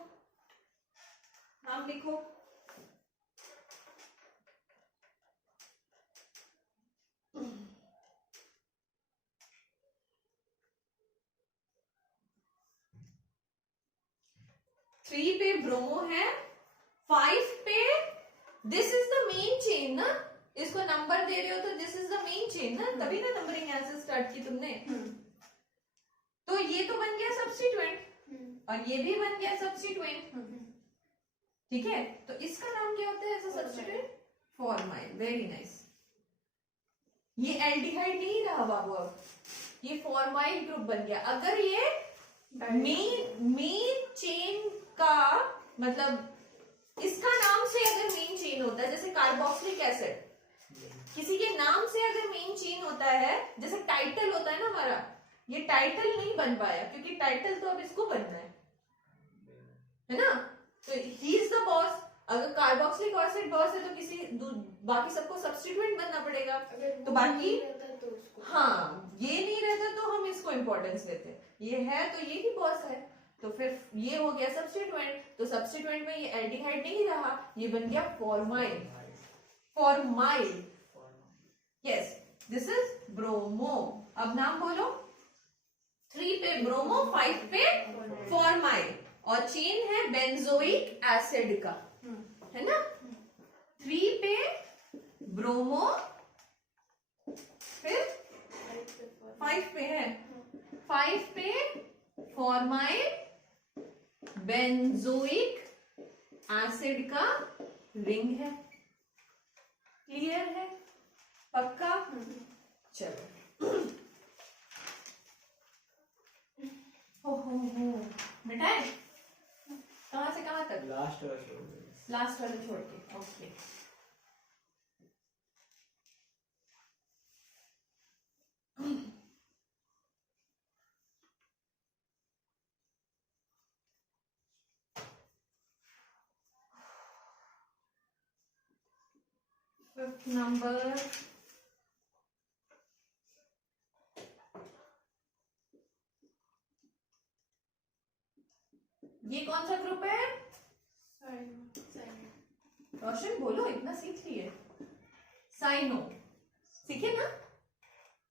नाम लिखो। थ्री पे ब्रोमो है, 5 पे this is the main chain ना, इसको नंबर दे रहे हो तो this is the main chain ना, तभी ना नंबरिंग ऐसे स्टार्ट की तुमने। तो ये तो बन गया सब्स्टिट्यूएंट और ये भी बन गया सब्स्टिट्यूएंट, ठीक है? तो इसका नाम क्या होता है ऐसा सब्स्टिट्यूएंट? फॉर्माइल। Very nice. ये एल्डिहाइड नहीं रहा बाबू, अब ये फॉर्माइल ग्रुप बन गया। अगर ये मेन चेन का मतलब इसका नाम से अगर मेन चेन होता है, जैसे कार्बोक्सिलिक एसिड, किसी के नाम से अगर मेन चेन होता है, जैसे टाइटल होता है ना हमारा, ये टाइटल नहीं बन पाया क्योंकि टाइटल तो अब इसको बनना है ना। तो ही इज द बॉस। अगर कार्बोक्सिलिक एसिड बॉस है तो किसी बाकी सबको सब्स्टिट्यूएंट बनना पड़ेगा। तो बाकी तो उसको हाँ, ये नहीं रहता तो हम इसको इंपॉर्टेंस देते हैं। ये है तो ये ही बॉस है, तो फिर ये हो गया सब्स्टिट्यूएंट। तो सब्स्टिट्यूएंट में ये एल्डिहाइड नहीं रहा, ये बन गया formyl. Formyl, yes, this is bromo. अब नाम बोलो। 3 पे ब्रोमो, 5 पे फॉर्माइल, और चेन है बेंजोइक एसिड का, है ना। 3 पे ब्रोमो, फिर 5 पे है, 5 पे फॉर्माइल बेंजोइक एसिड का रिंग है। क्लियर है? पक्का? चलो। हो मिटाए? कहां से कहां तक? लास्ट वाला छोड़ दो। लास्ट वाला छोड़ के, ओके। फिफ्थ नंबर, ये कौन सा ग्रुप है? रोशन बोलो, इतना सीख लिए। साइनो, सीखे ना?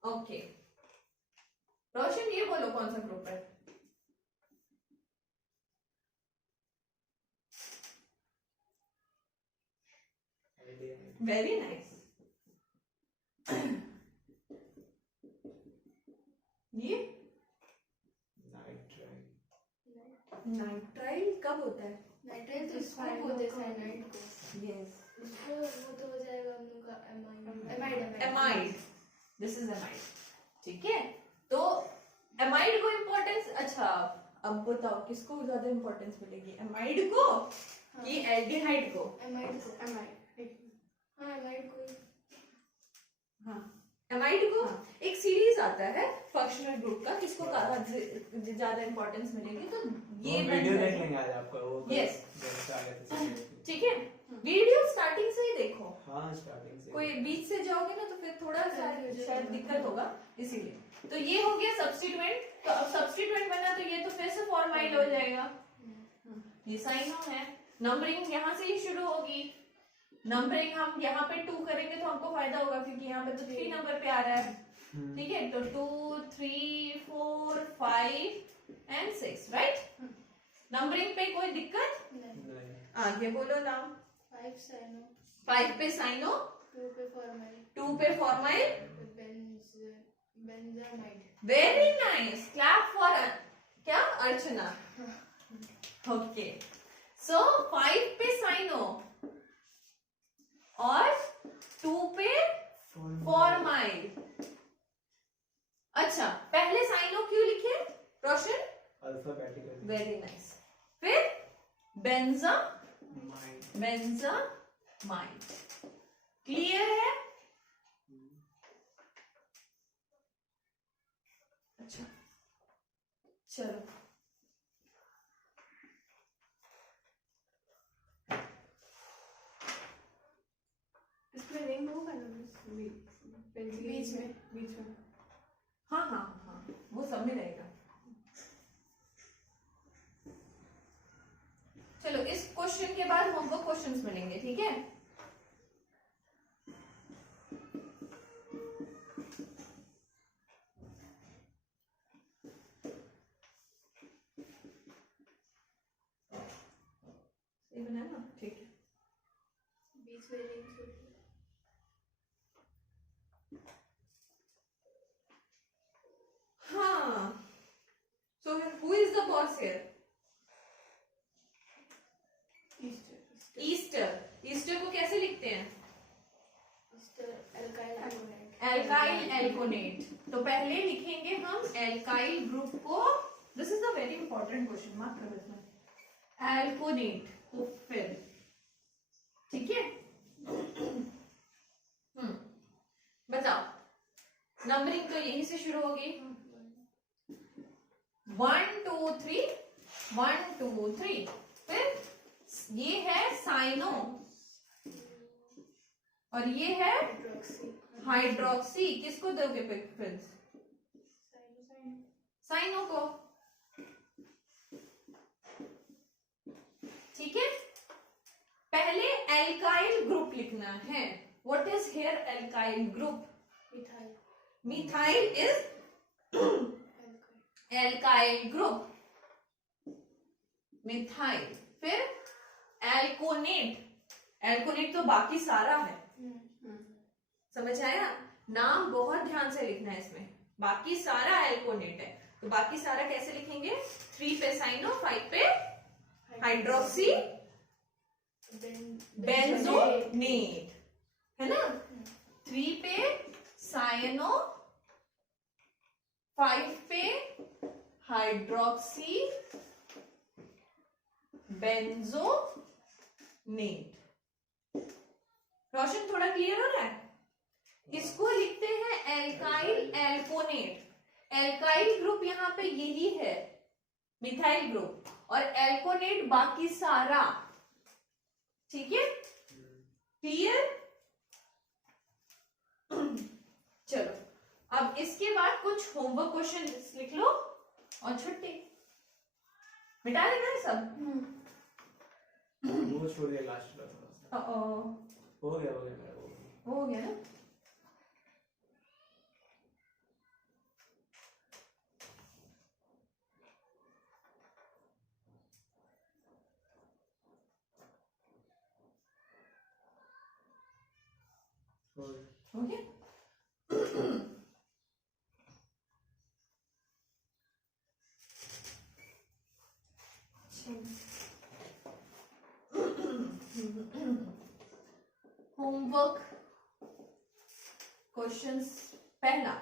ओके। रोशन ये बोलो कौन सा ग्रुप है? Very nice. ये नाइट्राइल कब होता है? नाइट्राइल तो इसको बोलते हैं, साइनाइड को। यस, उसको वो तो हो जाएगा हम लोग का amide. Amide, this is amide. ठीक है, तो एमाइड को इम्पोर्टेंस, अच्छा अब बताओ किसको ज्यादा इम्पोर्टेंस मिलेगी, एमाइड को कि एल्डिहाइड को? एमाइड को। एमाइड। हाँ, एमाइड को। हाँ, एमाइड को। एक सीरीज आता है फंक्शनल ग्रुप का, किसको ज्यादा इम्पोर्टेंस मिलेगी, तो ये वीडियो देख लेंगे आज आपका वो। Yes. जैसा आया था। ठीक है, वीडियो स्टार्टिंग से ही देखो। हाँ, स्टार्टिंग से। कोई बीच से जाओगे ना तो फिर थोड़ा सा शायद दिक्कत होगा, इसीलिए। तो ये हो गया सब्स्टिट्यूएंट। तो अब सब्स्टिट्यूएंट बना तो ये तो फिर से फॉर्माइल हो जाएगा। ये साइनो है। नंबरिंग यहाँ से ही शुरू होगी। नंबरिंग हम यहाँ पे 2 करेंगे तो हमको फायदा होगा क्योंकि यहाँ पे तो 3 नंबर पे आ रहा है। ठीक है, तो 2, 3, 4, 5 एंड 6, राइट। नंबरिंग पे कोई दिक्कत? नहीं। आगे बोलो नाम। 5 साइनो, 5 पे साइनो, 2 पे फॉर्माइल, 2 पे formyl. Benzamide. Very nice, clap for क्या? अर्चना। ओके, सो 5 पे साइनो और 2 पे फॉर्माइल। अच्छा, पहले साइनो क्यों लिखे रोशन? अल्फाबेटिकल। Very nice. फिर बेंजा, माइंड। बेंजामाइड। क्लियर है? अच्छा, चलो इसमें रिंग होगा ना बीच में। बीच में। हाँ हाँ हाँ, वो सब में रहेगा। चलो, इस क्वेश्चन के बाद हमको क्वेश्चंस मिलेंगे, ठीक है। ये बना ना, ठीक है। बीच में रिंग्स होती है। हाँ, so who is the boss here? Easter. Easter को कैसे लिखते हैं? एल्काइल एल्कोनेट। तो पहले लिखेंगे हम एल्काइल ग्रुप को, this is a very important question, mark करो इसमें। एल्कोनेट तो फिर, ठीक है। बताओ नंबरिंग तो यहीं से शुरू होगी 1 2 3 1 2 3 फिर ये है साइनो और ये है हाइड्रोक्सी किसको दोगे प्रेफरेंस साइनो को ठीक है पहले एल्काइल ग्रुप लिखना है what is here alkyl group methyl is alkyl group methyl फिर एल्कोनेट तो बाकी सारा है समझ आया नाम बहुत ध्यान से लिखना है इसमें बाकी सारा एल्कोनेट है तो बाकी सारा कैसे लिखेंगे 3 पे साइनो 5 पे हाइड्रोक्सी बेंजोनेट है ना 3 पे साइनो 5 पे हाइड्रोक्सी बेंजोनेट रोशन थोड़ा क्लियर हो रहा है इसको लिखते हैं एल्काइल एल्कोनेट एल्काइल ग्रुप यहाँ पे यही है मिथाइल ग्रुप और एल्कोनेट बाकी सारा ठीक है क्लियर चलो अब इसके बाद कुछ होमवर्क क्वेश्चन लिख लो और छुट्टी मिटा देना है सब वो छोड़ दिया लास्ट क्लास हो हो गया मेरा हो गया ना हो गया होमवर्क क्वेश्चंस पहला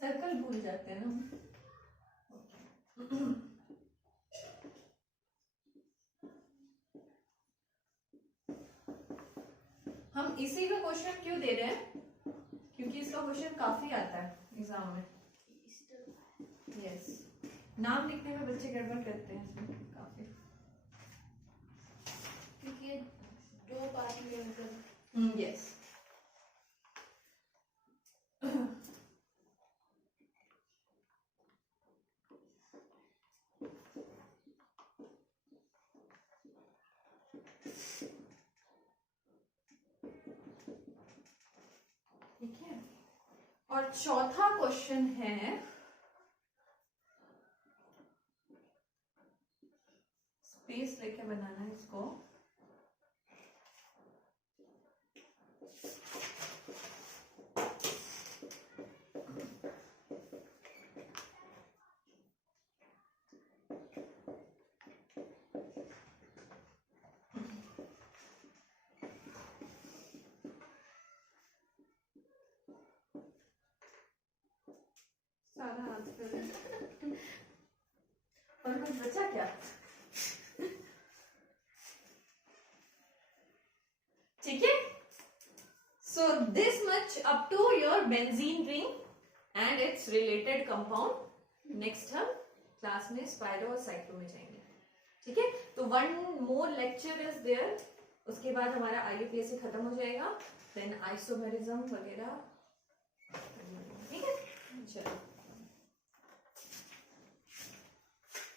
सर्कल भूल जाते हैं ना हम इसी का क्वेश्चन क्यों दे रहे हैं क्योंकि इसका क्वेश्चन काफी आता है एग्जाम में यस नाम लिखने में बच्चे गड़बड़ करते हैं इसमें काफी क्योंकि 2 पार्ट में मतलब यस ठीक है और चौथा क्वेश्चन है स्पेस लेके बनाना है इसको सारा आंसर है और कुछ बचा क्या ठीक है so this much up to your benzene ring and its related compound next हम क्लास में स्पाइरो और साइक्लो में जाएंगे ठीक है तो 1 more lecture is there उसके बाद हमारा IUPAC खत्म हो जाएगा देन आइसोमेरिज्म वगैरह ठीक है चलो